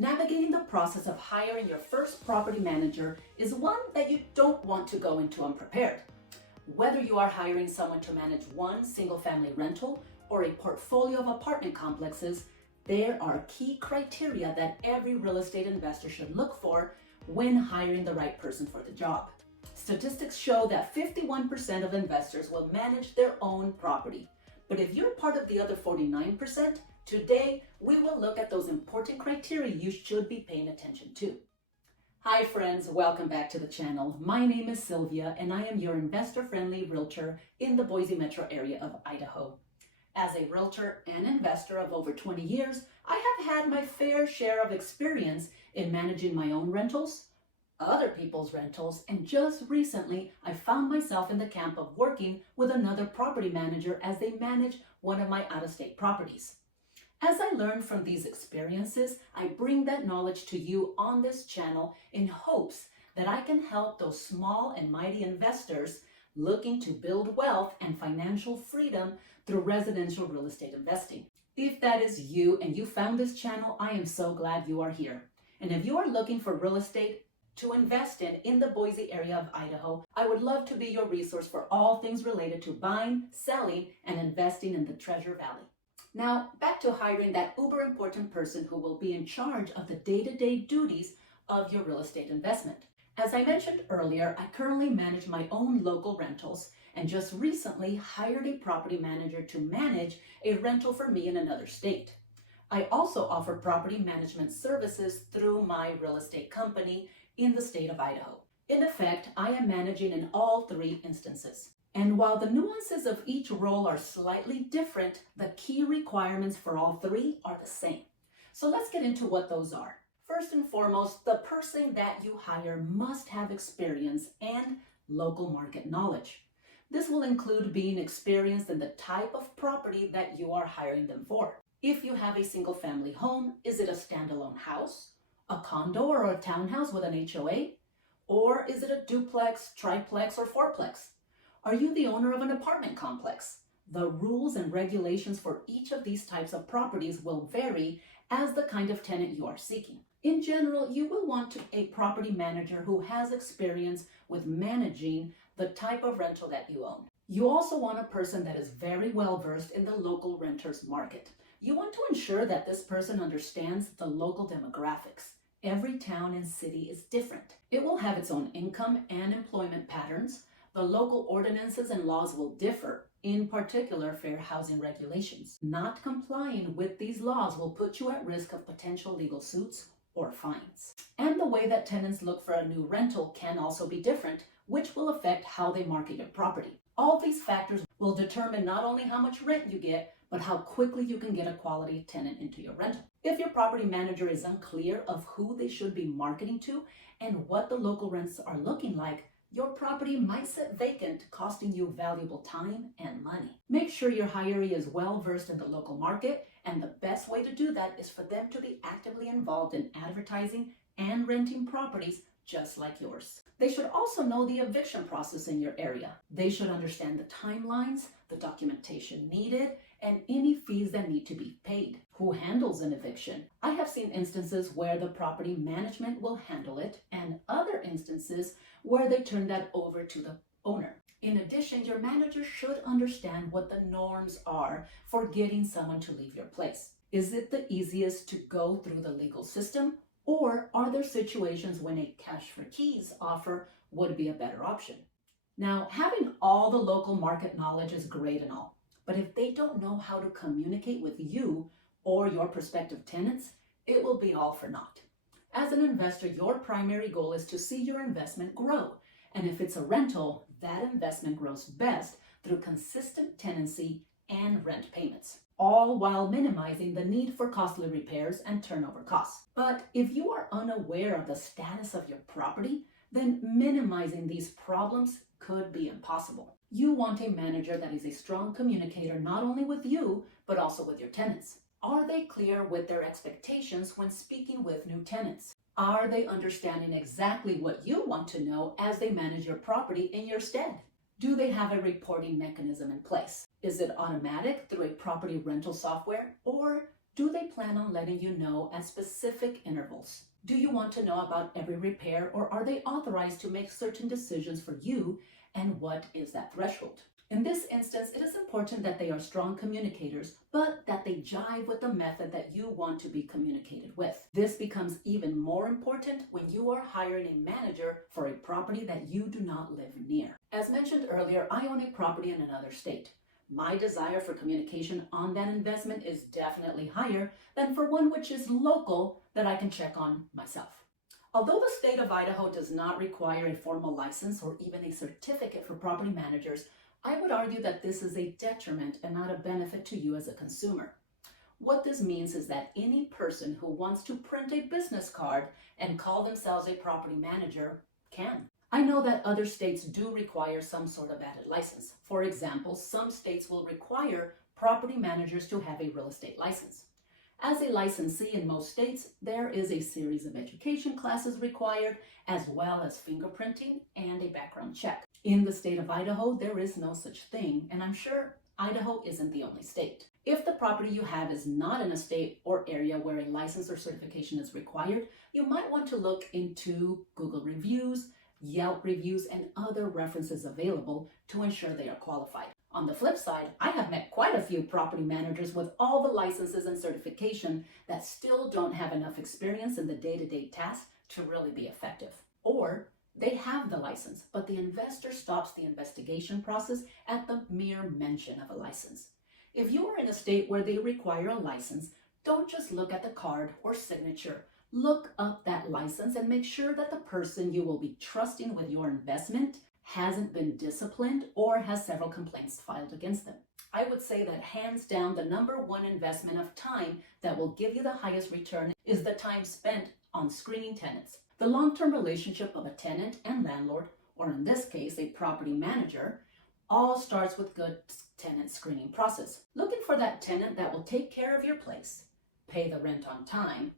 Navigating the process of hiring your first property manager is one that you don't want to go into unprepared. Whether you are hiring someone to manage one single-family rental or a portfolio of apartment complexes, there are key criteria that every real estate investor should look for when hiring the right person for the job. Statistics show that 51% of investors will manage their own property. But if you're part of the other 49%, today we will look at those important criteria you should be paying attention to. Hi friends, welcome back to the channel. My name is Sylvia and I am your investor-friendly realtor in the Boise metro area of Idaho. As a realtor and investor of over 20 years, I have had my fair share of experience in managing my own rentals, other people's rentals, and just recently I found myself in the camp of working with another property manager as they manage one of my out-of-state properties. As I learn from these experiences, I bring that knowledge to you on this channel in hopes that I can help those small and mighty investors looking to build wealth and financial freedom through residential real estate investing. If that is you and you found this channel, I am so glad you are here. And if you are looking for real estate to invest in the Boise area of Idaho, I would love to be your resource for all things related to buying, selling, and investing in the Treasure Valley. Now, back to hiring that uber important person who will be in charge of the day-to-day duties of your real estate investment. As I mentioned earlier, I currently manage my own local rentals and just recently hired a property manager to manage a rental for me in another state. I also offer property management services through my real estate company in the state of Idaho. In effect, I am managing in all three instances. And while the nuances of each role are slightly different, the key requirements for all three are the same. So let's get into what those are. First and foremost, the person that you hire must have experience and local market knowledge. This will include being experienced in the type of property that you are hiring them for. If you have a single-family home, is it a standalone house, a condo or a townhouse with an HOA? Or is it a duplex, triplex, or fourplex? Are you the owner of an apartment complex? The rules and regulations for each of these types of properties will vary as the kind of tenant you are seeking. In general, you will want a property manager who has experience with managing the type of rental that you own. You also want a person that is very well versed in the local renters market. You want to ensure that this person understands the local demographics. Every town and city is different. It will have its own income and employment patterns. The local ordinances and laws will differ, in particular fair housing regulations. Not complying with these laws will put you at risk of potential legal suits or fines. And the way that tenants look for a new rental can also be different, which will affect how they market your property. All these factors will determine not only how much rent you get, but how quickly you can get a quality tenant into your rental. If your property manager is unclear of who they should be marketing to and what the local rents are looking like, your property might sit vacant, costing you valuable time and money. Make sure your hiree is well versed in the local market, and the best way to do that is for them to be actively involved in advertising and renting properties just like yours. They should also know the eviction process in your area. They should understand the timelines, the documentation needed, and any fees that need to be paid. Who handles an eviction? I have seen instances where the property management will handle it, and other instances where they turn that over to the owner. In addition, your manager should understand what the norms are for getting someone to leave your place. Is it the easiest to go through the legal system, or are there situations when a cash for keys offer would be a better option? Now, having all the local market knowledge is great and all, but if they don't know how to communicate with you or your prospective tenants, it will be all for naught. As an investor, your primary goal is to see your investment grow. And if it's a rental, that investment grows best through consistent tenancy and rent payments, all while minimizing the need for costly repairs and turnover costs. But if you are unaware of the status of your property, then minimizing these problems could be impossible. You want a manager that is a strong communicator not only with you, but also with your tenants. Are they clear with their expectations when speaking with new tenants? Are they understanding exactly what you want to know as they manage your property in your stead? Do they have a reporting mechanism in place? Is it automatic through a property rental software, or Do they plan on letting you know at specific intervals? Do you want to know about every repair, or are they authorized to make certain decisions for you, and what is that threshold? In this instance, it is important that they are strong communicators, but that they jive with the method that you want to be communicated with. This becomes even more important when you are hiring a manager for a property that you do not live near. As mentioned earlier, I own a property in another state. My desire for communication on that investment is definitely higher than for one which is local that I can check on myself. Although the state of Idaho does not require a formal license or even a certificate for property managers, I would argue that this is a detriment and not a benefit to you as a consumer. What this means is that any person who wants to print a business card and call themselves a property manager can. I know that other states do require some sort of added license. For example, some states will require property managers to have a real estate license. As a licensee in most states, there is a series of education classes required, as well as fingerprinting and a background check. In the state of Idaho, there is no such thing, and I'm sure Idaho isn't the only state. If the property you have is not in a state or area where a license or certification is required, you might want to look into Google reviews, Yelp reviews, and other references available to ensure they are qualified. On the flip side, I have met quite a few property managers with all the licenses and certification that still don't have enough experience in the day-to-day tasks to really be effective. Or they have the license, but the investor stops the investigation process at the mere mention of a license. If you are in a state where they require a license, don't just look at the card or signature. Look up that license and make sure that the person you will be trusting with your investment hasn't been disciplined or has several complaints filed against them. I would say that hands down, the number one investment of time that will give you the highest return is the time spent on screening tenants. The long-term relationship of a tenant and landlord, or in this case, a property manager, all starts with good tenant screening process. Looking for that tenant that will take care of your place, pay the rent on time,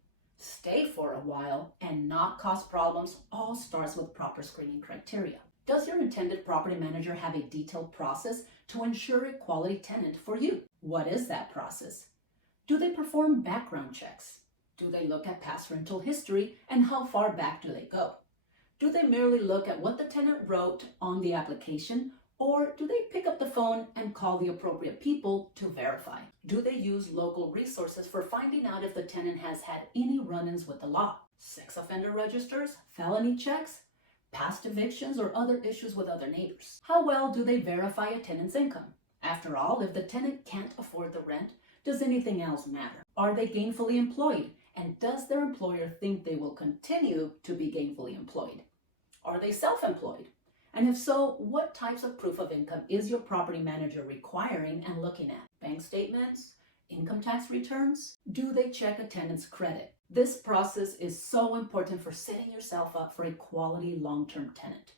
stay for a while, and not cause problems all starts with proper screening criteria. Does your intended property manager have a detailed process to ensure a quality tenant for you? What is that process? Do they perform background checks? Do they look at past rental history, and how far back do they go? Do they merely look at what the tenant wrote on the application, or do they pick up the phone and call the appropriate people to verify? Do they use local resources for finding out if the tenant has had any run-ins with the law? Sex offender registers, felony checks, past evictions, or other issues with other neighbors? How well do they verify a tenant's income? After all, if the tenant can't afford the rent, does anything else matter? Are they gainfully employed? And does their employer think they will continue to be gainfully employed? Are they self-employed? And if so, what types of proof of income is your property manager requiring and looking at? Bank statements? Income tax returns? Do they check a tenant's credit? This process is so important for setting yourself up for a quality long-term tenant.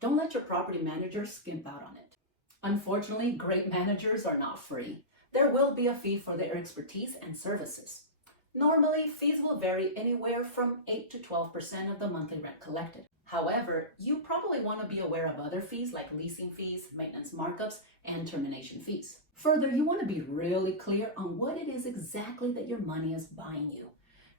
Don't let your property manager skimp out on it. Unfortunately, great managers are not free. There will be a fee for their expertise and services. Normally, fees will vary anywhere from 8 to 12% of the monthly rent collected. However, you probably want to be aware of other fees like leasing fees, maintenance markups, and termination fees. Further, you want to be really clear on what it is exactly that your money is buying you.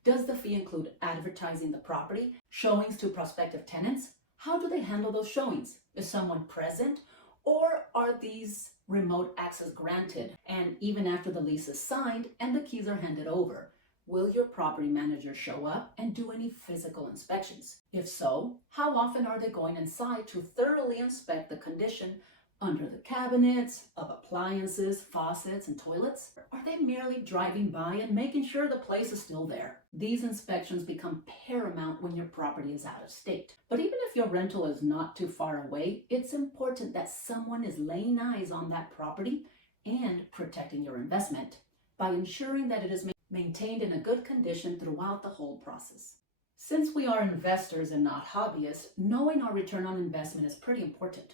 Does the fee include advertising the property, showings to prospective tenants? How do they handle those showings? Is someone present, or are these remote access granted? And even after the lease is signed and the keys are handed over, will your property manager show up and do any physical inspections? If so, how often are they going inside to thoroughly inspect the condition under the cabinets, of appliances, faucets, and toilets? Are they merely driving by and making sure the place is still there? These inspections become paramount when your property is out of state. But even if your rental is not too far away, it's important that someone is laying eyes on that property and protecting your investment by ensuring that it is maintained in a good condition throughout the whole process. Since we are investors and not hobbyists, knowing our return on investment is pretty important.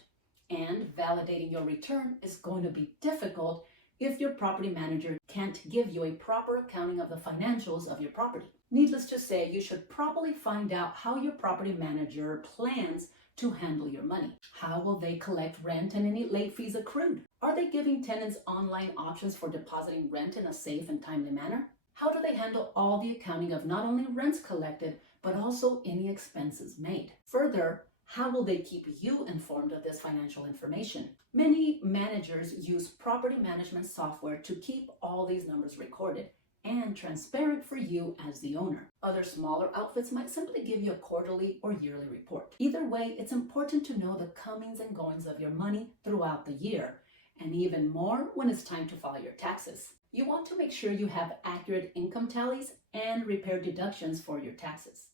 And validating your return is going to be difficult if your property manager can't give you a proper accounting of the financials of your property. Needless to say, you should probably find out how your property manager plans to handle your money. How will they collect rent and any late fees accrued? Are they giving tenants online options for depositing rent in a safe and timely manner? How do they handle all the accounting of not only rents collected, but also any expenses made? Further, how will they keep you informed of this financial information? Many managers use property management software to keep all these numbers recorded and transparent for you as the owner. Other smaller outfits might simply give you a quarterly or yearly report. Either way, it's important to know the comings and goings of your money throughout the year, and even more when it's time to file your taxes. You want to make sure you have accurate income tallies and repair deductions for your taxes.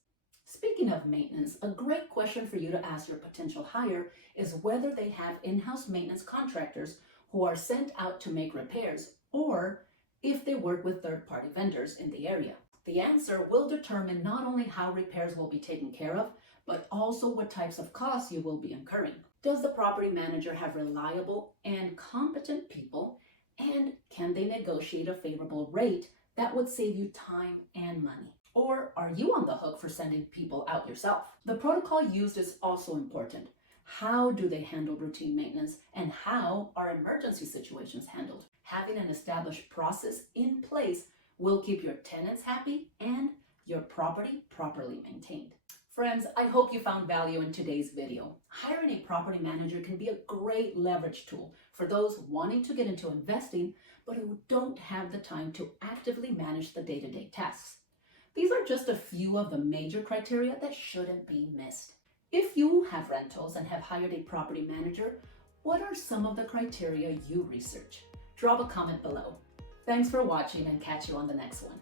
Speaking of maintenance, a great question for you to ask your potential hire is whether they have in-house maintenance contractors who are sent out to make repairs, or if they work with third-party vendors in the area. The answer will determine not only how repairs will be taken care of, but also what types of costs you will be incurring. Does the property manager have reliable and competent people, and can they negotiate a favorable rate that would save you time and money? Or are you on the hook for sending people out yourself? The protocol used is also important. How do they handle routine maintenance, and how are emergency situations handled? Having an established process in place will keep your tenants happy and your property properly maintained. Friends, I hope you found value in today's video. Hiring a property manager can be a great leverage tool for those wanting to get into investing, but who don't have the time to actively manage the day-to-day tasks. These are just a few of the major criteria that shouldn't be missed. If you have rentals and have hired a property manager, what are some of the criteria you research? Drop a comment below. Thanks for watching, and catch you on the next one.